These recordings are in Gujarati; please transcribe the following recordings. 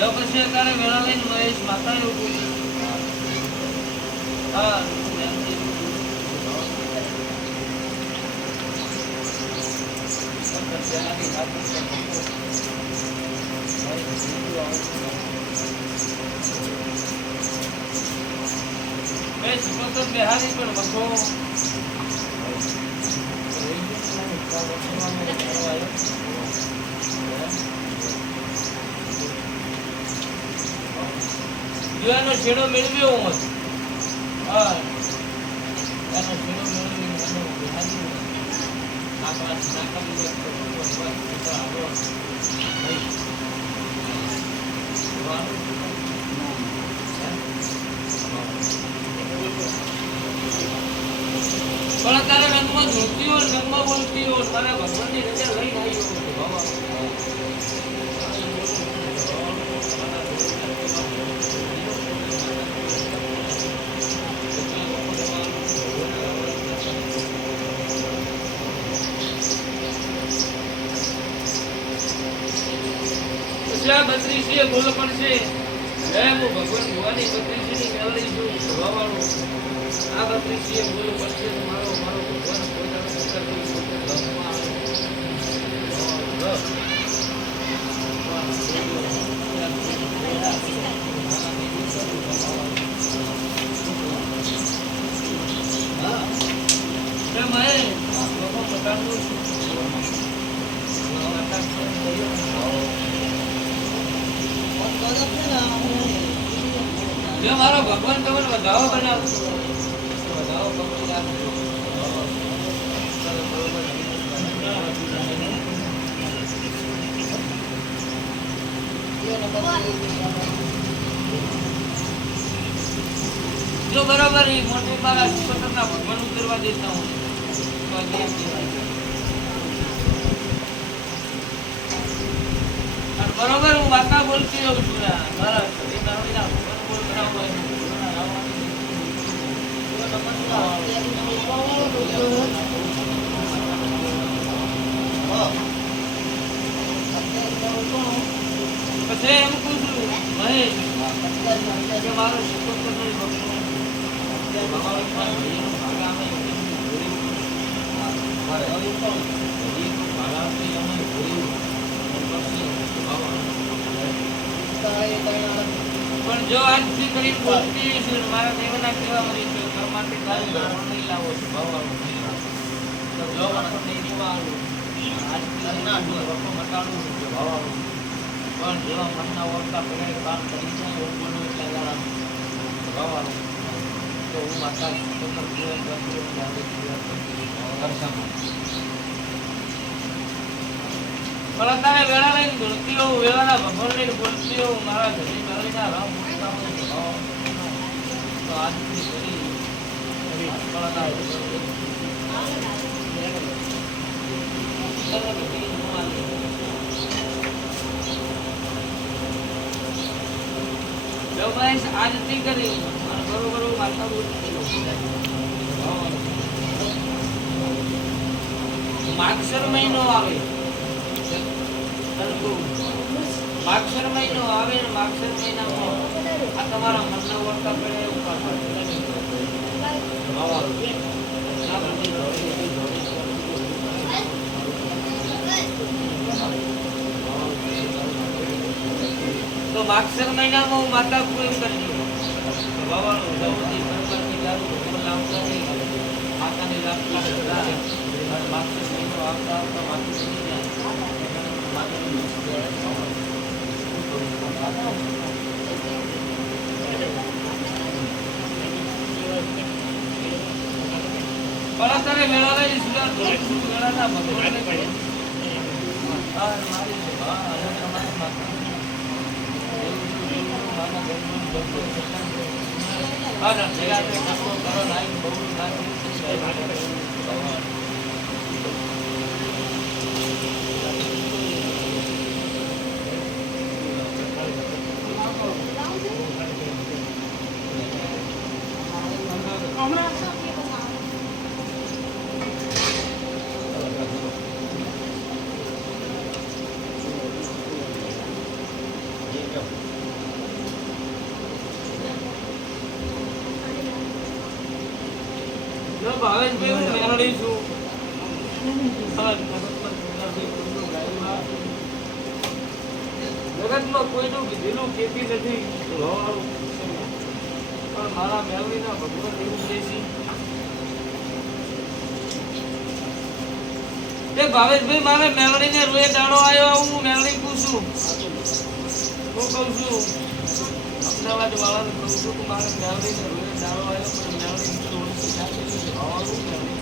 પછી અત્યારે વેળા લઈને મહેશ માતા એવું બોલી. હા બિહારી પણ વખો એનો છેડો મેળવ્યો હું હા એનો છેડો મેળવી પણ તારે રંગમાં જોતી હોય રંગમાં બોલતી હોય તારે ભગવાનની રજા લઈ આવી બત્રીસી બોલ પડશે જય હું ભગવાન ભુવાની બત્રીસી ની મેળવી છું ભગવાવાળું આ બત્રીસી બોલ પડશે મારો મારો ભગવાન જો મારો ભગવાન તમને વધાવો બનાવ વધાવો જો બરાબર મોટી મારા સુપરના ભગવાન ઉતરવા દેતા હું બરોબર હું વાર્તા બોલતી હોઉં છું મારા પછી એમ પૂછું મહેશ મારો પણ જો આજથી કરી બોલતી મારા દેવના કેવા મરી છે માટે નહીં લાવો છો તો જો નહીં આવું આજથી મટાડું પણ જેવા મનના ઓળખા પહેલા કામ કરી છે ઓળખવાનું એટલે ભાવવાનું તો હું માતા પણ અત્યારે વેળા લઈને બોલતી હોઉં વેળાના ભગવાન લઈને બોલતી હોઉં મારા ઘરની મેળવીના રામ તો આજથી કરી આજથી કરી બરોબર માતા માગસર મહિનો આવે માગસર મહિનો આવે ને માગસર મહિનામાં આ તમારા મનના વર્તા પડે એવું તો માગસર મહિનામાં હું માતા પૂરી કરી બાવાનું સૌથી પરમાત્મી દારૂ લાવતા નહીં માતાની લાગતા માગસર મહિનો આવતા આવતા માતા પણ અત્યારે મેળા લઈ મેળાના ભગવાન ભાવેશભાઈ હું મેળવી છું જગતમાં કોઈનું કીધેલું કેતી નથી પણ મારા મેળવીના ભગવાન એવું કહે છે તે ભાવેશભાઈ મારે મેળવીને રોએ દાડો આવ્યો હું મેળવી પૂછું હું કહું છું અમદાવાદ વાળાને કહું છું કે મારે મેળવીને રોએ દાડો આવ્યો પણ મેળવી થોડું જાગેલું છે ભાવાનું મેળવી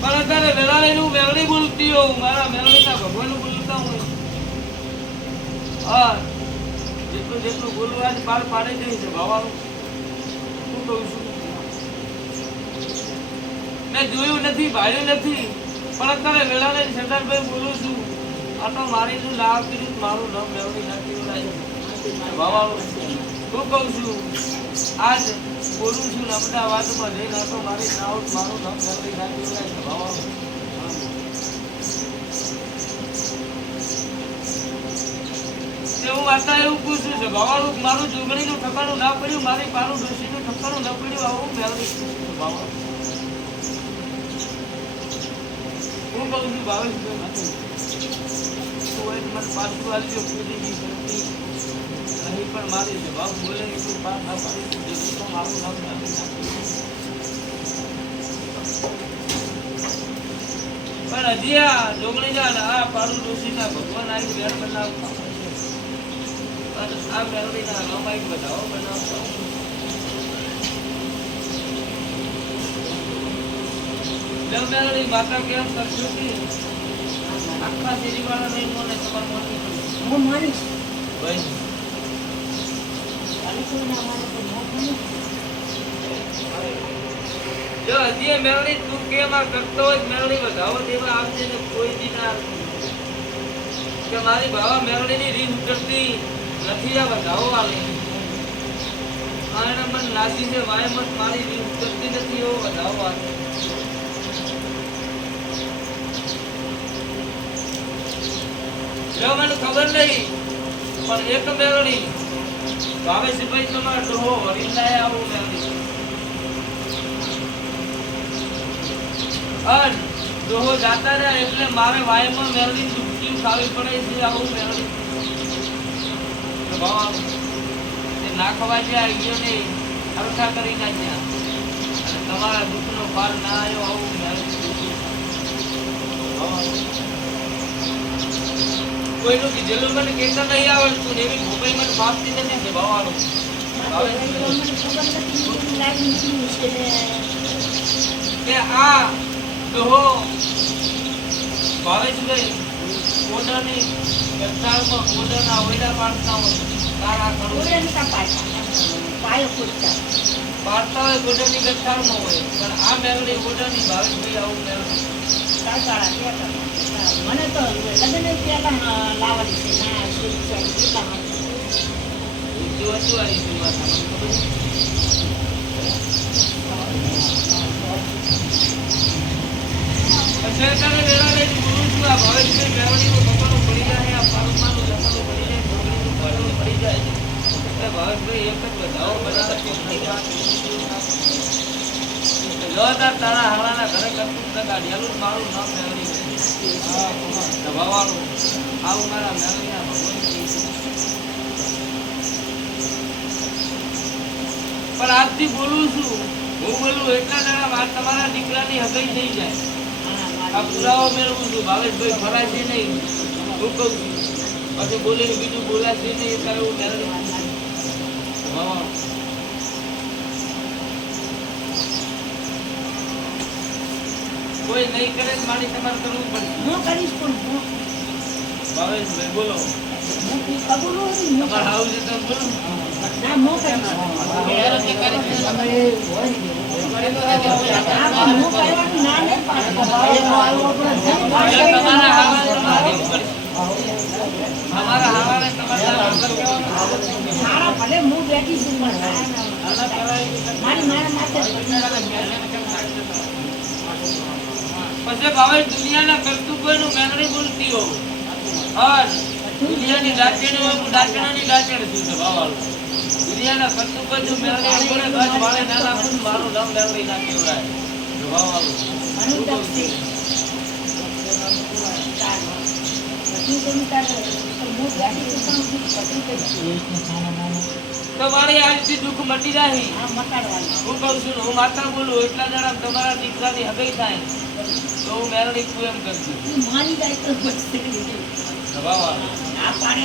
પણ અત્યારે વેલાળીનું મેળવી બોલતી હોઉં મારા મેળવીના ભગવાનનું બોલતા હું હા જેટલું જેટલું બોલવું આજ પાર પાડી જઈ છે ભાવાનું શું કહું છું મેં જોયું નથી ભાડ્યું નથી પણ અત્યારે વેલાને સરદારભાઈ બોલું છું આ તો મારીનું લાભ કર્યું મારું નામ મેળવી નાખ્યું ભાવાનું શું કહું છું આજ બોલું છું અમદાવાદમાં જઈને આ તો મારી નામ મારું નામ મેળવી નાખ્યું ભાવાનું હું વાર્તા એવું પૂછું છું ભાવાનું મારું જોગણીનું ઠકાણું ના પડ્યું મારી પારું ડોશીનું ઠકાણું ના પડ્યું આવું મેળવી ભાવાનું હું કહું છું ભાવેશભાઈ મને પાછું આવજો પૂરી અહીં પણ મારી જવાબ બોલે એટલું પાર ના પાડી જેટલું તો મારું નામ મેળવી નાખ્યું પણ હજી આ જોગણીના આ પારું ડોશીના ભગવાન આવી વેર બનાવતા આ મેળવીના રમાઈ બધાઓ બનાવતા મેળવી માતા કેમ કરશો કે આખા શેરીવાળા નહીં મને તમારે હું માનીશ ભાઈ જો હજી મેળવી તું કેમ આ કરતો હોય મેળવી વધાવો દેવા આપજે ને કોઈ દી ના કે મારી ભાવા મેળવીની રીત કરતી નથી આ વધાવો આલે આને મન નાસી છે વાય મત મારી રીત કરતી નથી એવો વધાવો આલે જો મને ખબર નહીં પણ એક મેળવી ભાવેશભાઈ તમારા ડોહો વરીલાય આવું મેળવી અન ડોહો જાતા રહ્યા એટલે મારે વાયમાં મેળવી દુખી ખાવી પડે છે આવું મેળવી ભાવ ના ખવા જે આવી ગયો ને અરખા કરી નાખ્યા અને તમારા દુઃખનો પાર ના આવ્યો આવું મેળવી કોઈનું કીધેલું મને કહેતા નહીં આવડતું ને એવી ભૂપાઈ મને ભાવતી નથી સ્વભાવવાનું કે આ ડોહો ભાવેશભાઈ ઓડાની ગરસાળમાં ઓડાના ઓયડા પાડતા હોય તારા કરું પાડતા હોય ઓડાની ગરસાળમાં હોય પણ આ મેળવી ઓડાની ભાવેશભાઈ આવું મેળવી મને તો લગ્ન પેલા લાવવાની છે ના કેટલા તારા હારાના ઘરે કરતું ગાડિયાલું મારું નામ મેળવી દબાવવાનું આવું મારા મેળવીના ભગવાન પણ આજથી બોલું છું હું બોલું એટલા દાડા વાત તમારા દીકરાની હગાઈ થઈ જાય આ પુરાવો મેળવું છું ભાવેશભાઈ ફરાય છે નહીં હું કહું છું પછી બોલીને બીજું બોલાશે નહીં એટલે એવું મેળવી કોઈ નહીં કરે મારી તમારે કરવું પડે હું કરીશ પણ ભાવેશભાઈ બોલો તમારે આવું છે તમે બોલો ના હું કરીશ અમારા હાવાને તમારે ભલે હું બેઠી છું મારી મારા માથે પછી ભાવે દુનિયાના કરતું કોઈનું મેનડી બોલતી હો હા દુનિયાની દાચેણી હોય દાચણાની દાચેણ શું છે ભાવાળું દુનિયાના કશું બધું મેળે અંગોને ગજ વાળે ના નાખું છું, મારું નામ લેવડી ના કેવડાય. જવાબ આલું. ઘણું તપ છે. બધું તમે તારે હું બેઠી છું પણ બધું કરી. તો મારી આજથી દુઃખ મટી જાય. આ મટાડવાનું. હું કહું છું ને, હું માતા બોલું એટલા જણા તમારા દીકરાની હગઈ થાય તો હું મેળવી એમ કરજો. ઈ મારી જાય તો બસ. જવાબ આલું. આ પાણી